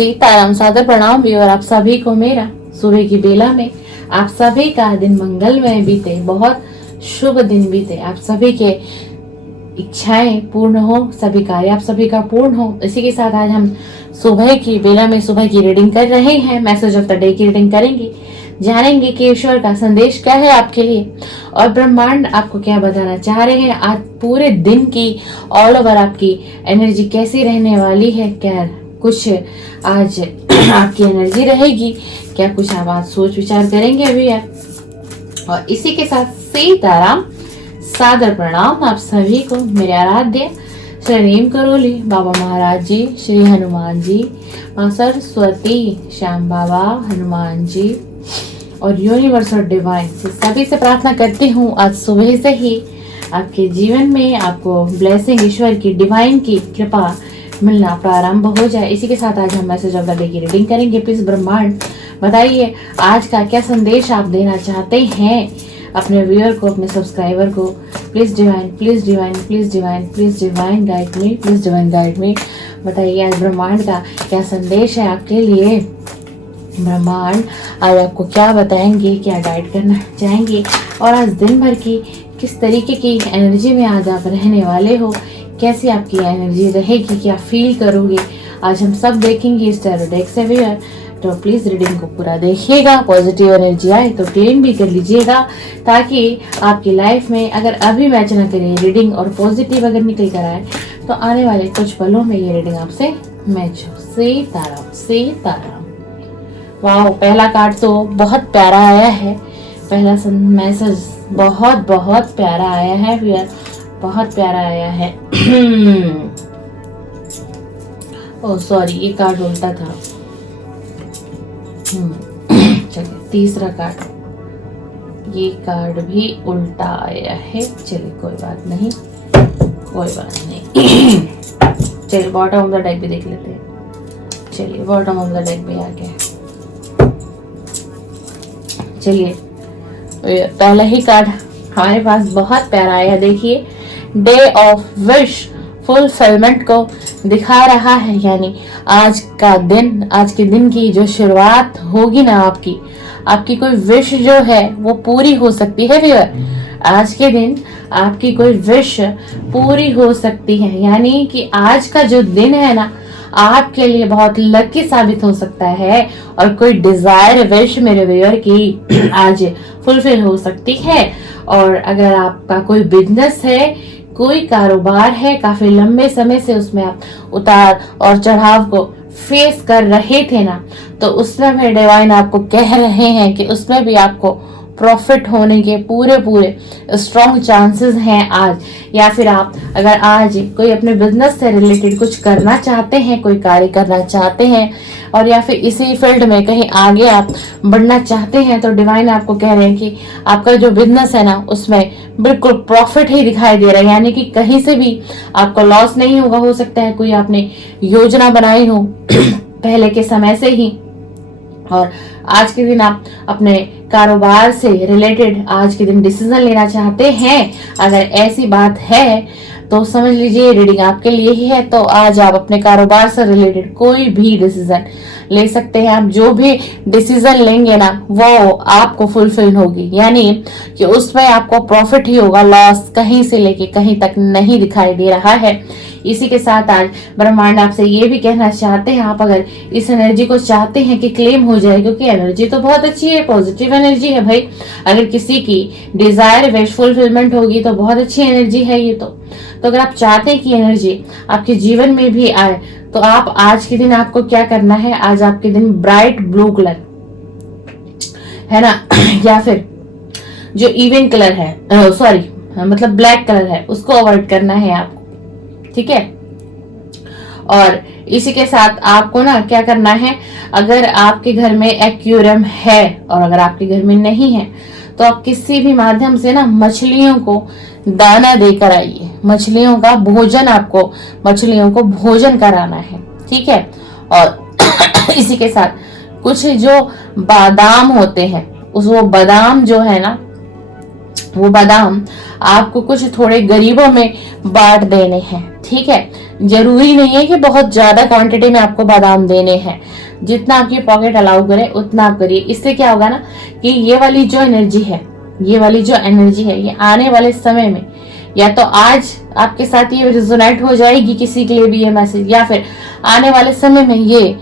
सीताराम सादर प्रणाम भी। और आप सभी को मेरा सुबह की बेला में आप सभी का दिन मंगलमय बीते, बहुत शुभ दिन बीते, आप सभी के इच्छाएं पूर्ण हो, सभी कार्य आप सभी का पूर्ण हो। इसी के साथ आज हम सुबह की बेला में सुबह की रीडिंग कर रहे हैं। मैसेज ऑफ द डे की रीडिंग करेंगे, जानेंगे कि ईश्वर का संदेश क्या है आपके लिए और ब्रह्मांड आपको क्या बताना चाह रहे हैं। आज पूरे दिन की ऑल ओवर आपकी एनर्जी कैसी रहने वाली है, क्या कुछ आज आपकी एनर्जी रहेगी, क्या कुछ आप आज सोच विचार करेंगे अभी आप। और इसी के साथ सीताराम सादर प्रणाम आप सभी को मेरे आराध्य श्री नीम करोली बाबा महाराज जी, श्री हनुमान जी, माँ सरस्वती, श्याम बाबा, हनुमान जी और यूनिवर्सल डिवाइन से सभी से प्रार्थना करती हूँ आज सुबह से ही आपके जीवन में आपको ब्लेसिंग, ईश्वर की डिवाइन की कृपा मिलना प्रारंभ हो जाए। इसी के साथ आज हम मैसेज ऑफ द डे की रीडिंग करेंगे। प्लीज ब्रह्मांड बताइए आज का क्या संदेश आप देना चाहते हैं अपने व्यूअर को, अपने सब्सक्राइबर को। Please divine, please divine, please divine, please divine guide me, please divine guide me. बताइए आज ब्रह्मांड का क्या संदेश है आपके लिए। ब्रह्मांड आज आपको क्या बताएंगे, क्या गाइड करना चाहेंगे और आज दिन भर की किस तरीके की एनर्जी में आज आप रहने वाले हो, कैसी आपकी एनर्जी रहेगी, क्या फील करोगे, आज हम सब देखेंगे इस टैरो डेक से भी। तो प्लीज रीडिंग को पूरा देखिएगा, पॉजिटिव एनर्जी आए तो क्लेम भी कर लीजिएगा ताकि आपकी लाइफ में अगर अभी मैच ना करे रीडिंग और पॉजिटिव अगर निकल कर आए तो आने वाले कुछ पलों में ये रीडिंग आपसे मैच हो। सीताराम सीताराम। वाह, पहला कार्ड तो बहुत प्यारा आया है, पहला मैसेज बहुत बहुत प्यारा आया है यार, बहुत प्यारा आया है। ओह सॉरी, ये कार्ड उल्टा था। चलिए तीसरा कार्ड, ये कार्ड भी उल्टा आया है। चलिए कोई बात नहीं, कोई बात नहीं। चलिए बॉटम ऑफ द डेक भी देख लेते हैं। चलिए बॉटम ऑफ द डेक भी आ गया। चलिए पहला ही कार्ड हमारे पास बहुत प्यारा आया। देखिए डे ऑफ विश फुलफिलमेंट को दिखा रहा है, यानी आज का दिन, आज के दिन की जो शुरुआत होगी ना आपकी कोई विश जो है वो पूरी हो सकती है व्यूअर। आज के दिन आपकी कोई विश पूरी हो सकती है, यानी कि आज का जो दिन है ना आपके लिए बहुत लकी साबित हो सकता है और कोई डिजायर विश मेरे व्यूअर की आज फुलफिल हो सकती है। और अगर आपका कोई बिजनेस है, कोई कारोबार है, काफी लंबे समय से उसमें आप उतार और चढ़ाव को फेस कर रहे थे ना, तो उसमें भी डिवाइन आपको कह रहे हैं कि उसमें भी आपको प्रॉफिट होने के पूरे पूरे स्ट्रॉन्ग चांसेस हैं आज। या फिर आप अगर आज कोई अपने बिजनेस से रिलेटेड कुछ करना चाहते हैं, कोई कार्य करना चाहते हैं और या फिर इसी फील्ड में कहीं आगे आप बढ़ना चाहते हैं, तो डिवाइन आपको कह रहे हैं कि आपका जो बिजनेस है ना उसमें बिल्कुल प्रॉफिट ही दिखाई दे रहा है, यानी कि कहीं से भी आपको लॉस नहीं होगा। हो सकता है कोई आपने योजना बनाई हो पहले के समय से ही और आज के दिन आप अपने कारोबार से रिलेटेड आज के दिन डिसीजन लेना चाहते हैं, अगर ऐसी बात है तो समझ लीजिए रीडिंग आपके लिए ही है। तो आज आप अपने कारोबार से रिलेटेड कोई भी डिसीजन ले सकते हैं। आप जो भी डिसीजन लेंगे ना वो आपको फुलफिल होगी, यानी कि उसमें आपको प्रॉफिट ही होगा, लॉस कहीं से लेके कहीं तक नहीं दिखाई दे रहा है। इसी के साथ आज ब्रह्मांड आपसे ये भी कहना चाहते हैं, आप अगर इस एनर्जी को चाहते हैं कि क्लेम हो जाए, क्योंकि एनर्जी तो बहुत अच्छी है, पॉजिटिव एनर्जी है भाई। अगर किसी की डिजायर विश फुलफिलमेंट होगी तो बहुत अच्छी एनर्जी है ये तो अगर आप चाहते हैं कि एनर्जी आपके जीवन में भी आए तो आप आज के दिन आपको क्या करना है, आज आपके दिन ब्राइट ब्लू कलर है ना या फिर जो इवन कलर है सॉरी मतलब ब्लैक कलर है उसको अवॉइड करना है आपको, ठीक है। और इसी के साथ आपको ना क्या करना है, अगर आपके घर में एक्वेरियम है और अगर आपके घर में नहीं है तो आप किसी भी माध्यम से ना मछलियों को दाना देकर आइए। मछलियों का भोजन, आपको मछलियों को भोजन कराना है, ठीक है। और इसी के साथ कुछ जो बादाम होते हैं उस वो बादाम जो है ना वो बादाम आपको कुछ थोड़े गरीबों में बांट देने हैं, ठीक है। जरूरी नहीं है कि बहुत ज्यादा क्वांटिटी में आपको बादाम देने हैं, जितना आपकी पॉकेट अलाउ करे उतना आप करिए। इससे क्या होगा ना कि ये वाली जो एनर्जी है, ये आने वाले समय में या तो आज आपके साथ ये रिजोनेट हो जाएगी किसी के लिए भी ये मैसेज, या फिर आने वाले समय में ये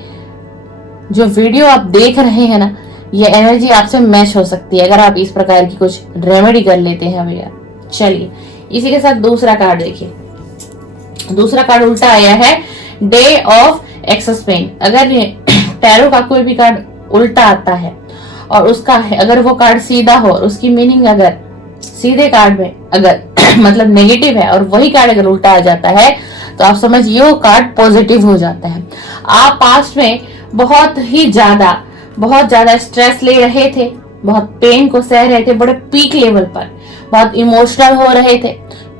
जो वीडियो आप देख रहे हैं ना, ये एनर्जी आपसे मैच हो सकती है अगर आप इस प्रकार की कुछ रेमेडी कर लेते हैं भैया। चलिए इसी के साथ दूसरा कार्ड देखिए। दूसरा कार्ड उल्टा आया है, डे ऑफ एक्सेस पेन। अगर टैरो का कोई भी कार्ड उल्टा आता है और उसका अगर वो कार्ड सीधा हो और उसकी मीनिंग अगर सीधे कार्ड में अगर मतलब नेगेटिव है और वही कार्ड अगर उल्टा आ जाता है तो आप समझिए वो कार्ड पॉजिटिव हो जाता है। आप पास्ट में बहुत ज्यादा स्ट्रेस ले रहे थे, बहुत पेन को सह रहे थे, बड़े पीक लेवल पर बहुत इमोशनल हो रहे थे,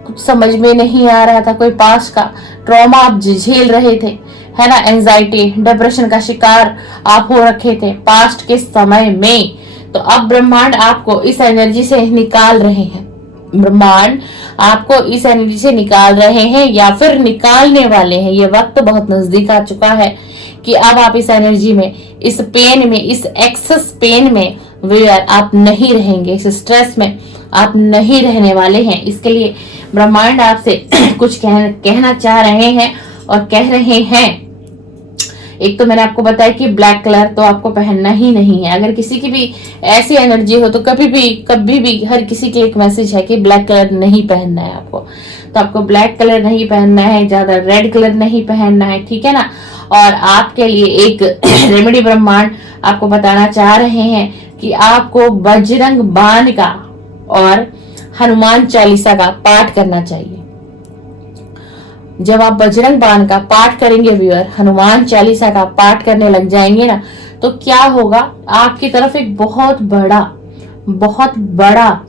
कुछ समझ में नहीं आ रहा था, कोई पास्ट का ट्रॉमा आप झेल रहे थे, है ना। एंजाइटी डिप्रेशन का शिकार आप हो रखे थे पास्ट के समय में। तो अब ब्रह्मांड आपको इस एनर्जी से निकाल रहे हैं, ब्रह्मांड आपको इस एनर्जी से निकाल रहे हैं या फिर निकालने वाले हैं। ये वक्त बहुत नजदीक आ चुका है कि अब आप इस एनर्जी में, इस पेन में, इस एक्सेस पेन में वेयर आप नहीं रहेंगे, इस स्ट्रेस में आप नहीं रहने वाले हैं। इसके लिए ब्रह्मांड आपसे कुछ कहना चाह रहे हैं और कह रहे हैं। एक तो मैंने आपको बताया कि ब्लैक कलर तो आपको पहनना ही नहीं है। अगर किसी की भी ऐसी एनर्जी हो तो कभी भी हर किसी के एक मैसेज है कि ब्लैक कलर नहीं पहनना है आपको। तो आपको ब्लैक कलर नहीं पहनना है, ज्यादा रेड कलर नहीं पहनना है, ठीक है ना। और आपके लिए एक रेमेडी ब्रह्मांड आपको बताना चाह रहे हैं कि आपको बजरंग बाण का और हनुमान चालीसा का पाठ करना चाहिए। जब आप बजरंग बाण का पाठ करेंगे व्यूअर, हनुमान चालीसा का पाठ करने लग जाएंगे ना, तो क्या होगा, आपकी तरफ एक बहुत बड़ा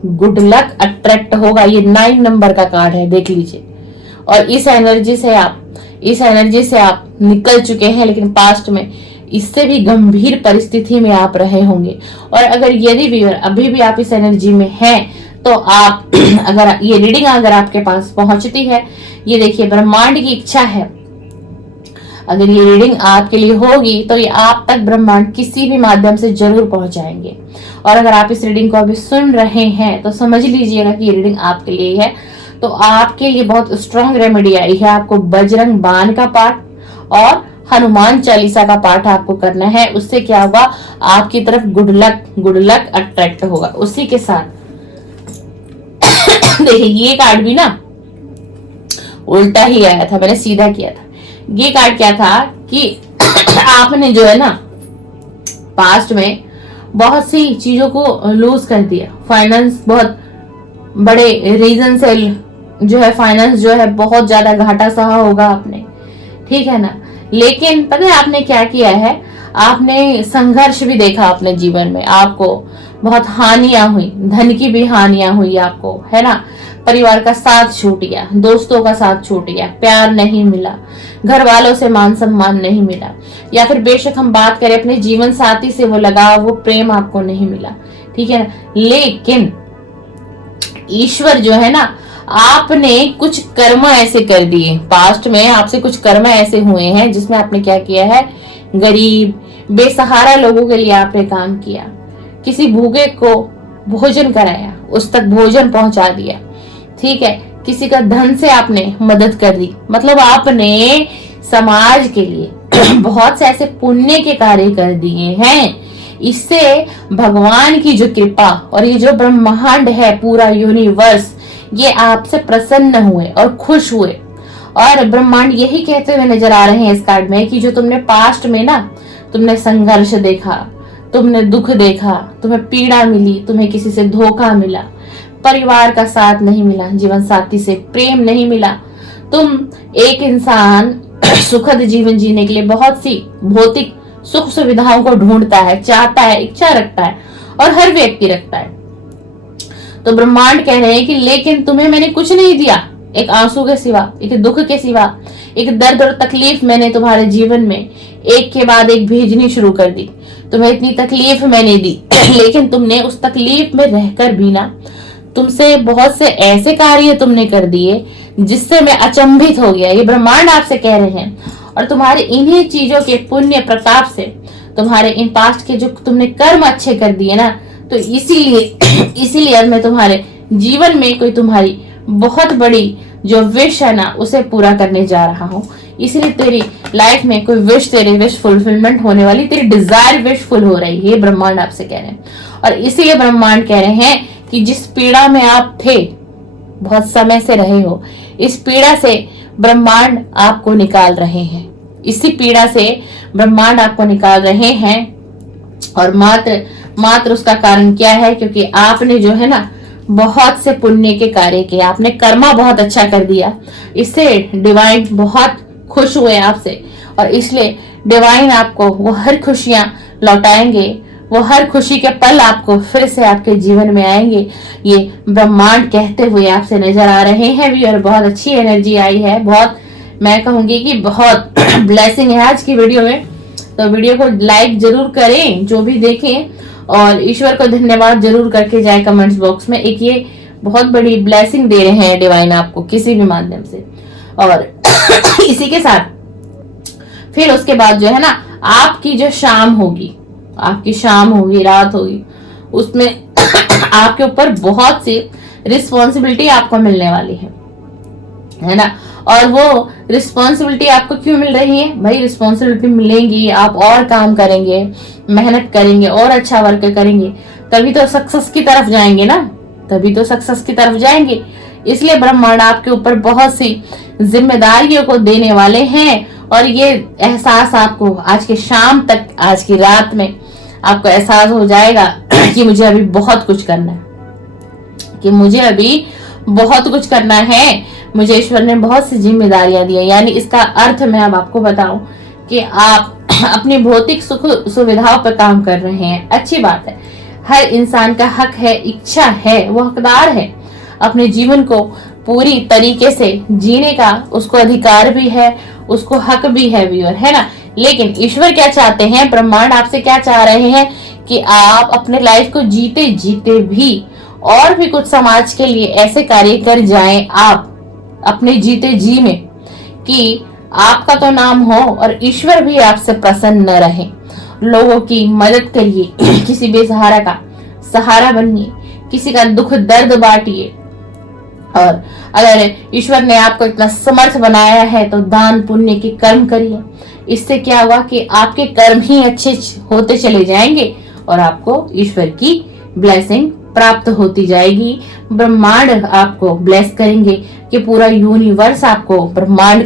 गुड लक अट्रैक्ट होगा। ये 9 नंबर का कार्ड है, देख लीजिए। और इस एनर्जी से आप निकल चुके हैं, लेकिन पास्ट में इससे भी गंभीर परिस्थिति में आप रहे होंगे। और अगर यदि व्यूअर अभी भी आप इस एनर्जी में हैं तो आप अगर ये रीडिंग अगर आपके पास पहुंचती है, ये देखिए ब्रह्मांड की इच्छा है, अगर ये रीडिंग आपके लिए होगी तो ये आप तक ब्रह्मांड किसी भी माध्यम से जरूर पहुंचाएंगे। और अगर आप इस रीडिंग को अभी सुन रहे हैं तो समझ लीजिएगा कि ये रीडिंग आपके लिए है। तो आपके लिए बहुत स्ट्रॉन्ग रेमेडी आई है। आपको बजरंग बाण का पाठ और हनुमान चालीसा का पाठ आपको करना है। उससे क्या होगा, आपकी तरफ गुड लक अट्रैक्ट होगा। उसी के साथ देखिए ये कार्ड भी ना उल्टा ही आया था, मैंने सीधा किया था। ये कार्ड क्या था कि आपने जो है ना पास्ट में बहुत सी चीजों को लूज कर दिया। फाइनेंस बहुत बड़े रीजन से जो है फाइनेंस जो है बहुत ज्यादा घाटा सहा होगा आपने, ठीक है ना। लेकिन पता है आपने क्या किया है, आपने संघर्ष भी देखा अपने जीवन में, आपको बहुत हानियां हुई, धन की भी हानियां हुई आपको, है ना। परिवार का साथ छूट गया, दोस्तों का साथ छूट गया, प्यार नहीं मिला, घर वालों से मान सम्मान नहीं मिला, या फिर बेशक हम बात करें अपने जीवन साथी से, वो लगाव, वो प्रेम आपको नहीं मिला, ठीक है ना। लेकिन ईश्वर जो है ना, आपने कुछ कर्म ऐसे कर दिए, पास्ट में आपसे कुछ कर्म ऐसे हुए हैं जिसमें आपने क्या किया है, गरीब बेसहारा लोगों के लिए आपने काम किया, किसी भूखे को भोजन कराया, उस तक भोजन पहुंचा दिया, ठीक है। किसी का धन से आपने मदद कर दी, मतलब आपने समाज के लिए बहुत से ऐसे पुण्य के कार्य कर दिए हैं। इससे भगवान की जो कृपा और ये जो ब्रह्मांड है, पूरा यूनिवर्स, ये आपसे प्रसन्न हुए और खुश हुए। और ब्रह्मांड यही कहते हुए नजर आ रहे हैं इस कार्ड में कि जो तुमने पास्ट में ना, तुमने संघर्ष देखा, तुमने दुख देखा, तुम्हें पीड़ा मिली, तुम्हें किसी से धोखा मिला, परिवार का साथ नहीं मिला, जीवन साथी से प्रेम नहीं मिला, तुम एक इंसान सुखद जीवन जीने के लिए बहुत सी भौतिक सुख सुविधाओं को ढूंढता है, चाहता है, इच्छा रखता है, और हर व्यक्ति रखता है। तो ब्रह्मांड कह रहे हैं कि लेकिन तुम्हें मैंने कुछ नहीं दिया, एक आंसू के सिवा, एक दुख के सिवा, एक दर्द और तकलीफ मैंने तुम्हारे जीवन में एक के बाद एक भेजनी शुरू कर दी। तुम्हें इतनी तकलीफ मैंने दी लेकिन तुमने उस तकलीफ में रहकर भी ना, तुमसे बहुत से ऐसे कार्य तुमने कर दिए जिससे मैं अचंभित हो गया, ये ब्रह्मांड आपसे कह रहे हैं। और तुम्हारे इन्हीं चीजों के पुण्य प्रताप से, तुम्हारे इन पास्ट के जो तुमने कर्म अच्छे कर दिए ना, तो इसीलिए अब मैं तुम्हारे जीवन में कोई तुम्हारी बहुत बड़ी जो विश है ना उसे पूरा करने जा रहा हूँ। इसलिए तेरी लाइफ में कोई विश, तेरी विश फुलफिलमेंट होने वाली, तेरी डिजायर विश फुल हो रही है, ये ब्रह्मांड आपसे कह रहे हैं। और इसीलिए ब्रह्मांड कह रहे हैं कि जिस पीड़ा में आप थे, बहुत समय से रहे हो, इस पीड़ा से ब्रह्मांड आपको निकाल रहे हैं। इसी पीड़ा से ब्रह्मांड आपको निकाल रहे हैं। और मात्र उसका कारण क्या है? क्योंकि आपने जो है ना बहुत से पुण्य के कार्य किए, आपने कर्मा बहुत अच्छा कर दिया। इससे डिवाइन बहुत खुश हुए आपसे, और इसलिए डिवाइन आपको वो हर खुशियां लौटाएंगे, वो हर खुशी के पल आपको फिर से आपके जीवन में आएंगे। ये ब्रह्मांड कहते हुए आपसे नजर आ रहे हैं भी। और बहुत अच्छी एनर्जी आई है, बहुत, मैं कहूंगी कि बहुत ब्लेसिंग है आज की वीडियो में। तो वीडियो को लाइक जरूर करें जो भी देखें, और ईश्वर को धन्यवाद जरूर करके जाए कमेंट्स बॉक्स में। एक ये बहुत बड़ी ब्लेसिंग दे रहे हैं डिवाइन आपको किसी भी माध्यम से। और इसी के साथ फिर उसके बाद जो है ना आपकी जो शाम होगी, आपकी शाम होगी, रात होगी, उसमें आपके ऊपर बहुत सी रिस्पॉन्सिबिलिटी आपको मिलने वाली है ना। और वो रिस्पॉन्सिबिलिटी आपको क्यों मिल रही है भाई? रिस्पॉन्सिबिलिटी मिलेंगी, आप और काम करेंगे, मेहनत करेंगे और अच्छा वर्क करेंगे, तभी तो सक्सेस की तरफ जाएंगे ना, तभी तो सक्सेस की तरफ जाएंगे। इसलिए ब्रह्मांड आपके ऊपर बहुत सी जिम्मेदारियों को देने वाले हैं। और ये एहसास आपको आज के शाम तक, आज की रात में आपको एहसास हो जाएगा कि मुझे अभी बहुत कुछ करना है, कि मुझे अभी बहुत कुछ करना है, मुझे ईश्वर ने बहुत सी जिम्मेदारियां दी है। यानी इसका अर्थ मैं अब आपको बताऊं कि आप अपनी भौतिक सुख सुविधाओं पर काम कर रहे हैं, अच्छी बात है। हर इंसान का हक है, इच्छा है, वो हकदार है अपने जीवन को पूरी तरीके से जीने का, उसको अधिकार भी है, उसको हक भी है व्यूअर, है ना। लेकिन ईश्वर क्या चाहते हैं, ब्रह्मांड आपसे क्या चाह रहे हैं कि आप अपने लाइफ को जीते जीते भी और भी कुछ समाज के लिए ऐसे कार्य कर जाएं आप अपने जीते जी में, कि आपका तो नाम हो और ईश्वर भी आपसे प्रसन्न रहे। लोगों की मदद करिए, किसी बेसहारा का सहारा बनिए, किसी का दुख दर्द बांटिए। और अगर ईश्वर ने आपको इतना समर्थ बनाया है तो दान पुण्य के कर्म करिए। इससे क्या हुआ कि आपके कर्म ही अच्छे होते चले जाएंगे और आपको ईश्वर की ब्लेसिंग प्राप्त होती जाएगी। ब्रह्मांड आपको ब्लेस करेंगे कि पूरा यूनिवर्स आपको, ब्रह्मांड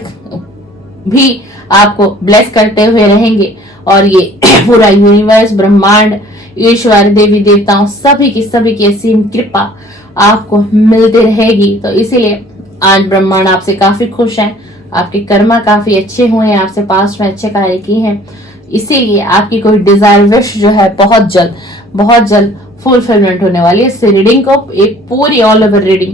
भी आपको ब्लेस करते हुए रहेंगे। और ये पूरा यूनिवर्स, ब्रह्मांड, ईश्वर, देवी देवताओं सभी की असीम कृपा आपको मिलती रहेगी। तो इसीलिए आज ब्रह्मांड आपसे काफी खुश है, आपके कर्मा काफी अच्छे हुए हैं, आपसे पास्ट में अच्छे कार्य किए हैं। इसीलिए आपकी कोई डिजायर विश जो है बहुत जल्द फुलफिलमेंट होने वाली है। इस रीडिंग को एक पूरी all over reading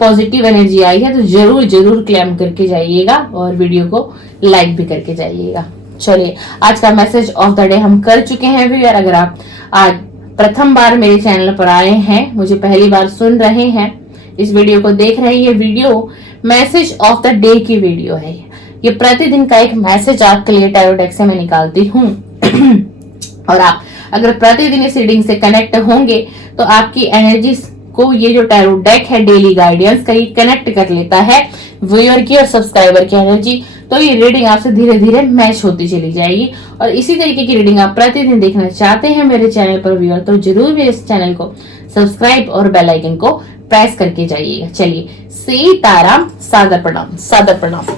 positive energy आई है, तो जरूर क्लेम करके जाइएगा और वीडियो को लाइक भी करके जाइएगा। चलिए, आज का मैसेज ऑफ द डे हम कर चुके हैं व्यूअर। अगर आप आज प्रथम बार मेरे चैनल पर आए हैं, मुझे पहली बार सुन रहे हैं, इस वीडियो को देख रहे हैं, ये video message of the day की वीडियो है। ये प्रतिदिन का एक मैसेज आपके लिए टैरो डेक से मैं निकालती हूँ। और आप अगर प्रतिदिन इस रीडिंग से कनेक्ट होंगे तो आपकी एनर्जी को ये जो टैरो डेक है डेली गाइडेंस का, ये कनेक्ट कर लेता है व्यूअर की और सब्सक्राइबर की एनर्जी। तो ये रीडिंग आपसे धीरे धीरे मैच होती चली जाएगी। और इसी तरीके की रीडिंग आप प्रतिदिन देखना चाहते हैं मेरे चैनल पर व्यूअर, तो जरूर भी इस चैनल को सब्सक्राइब और बेल आइकन को प्रेस करके जाइएगा। चलिए, सीताराम, सादर प्रणाम, सादर प्रणाम।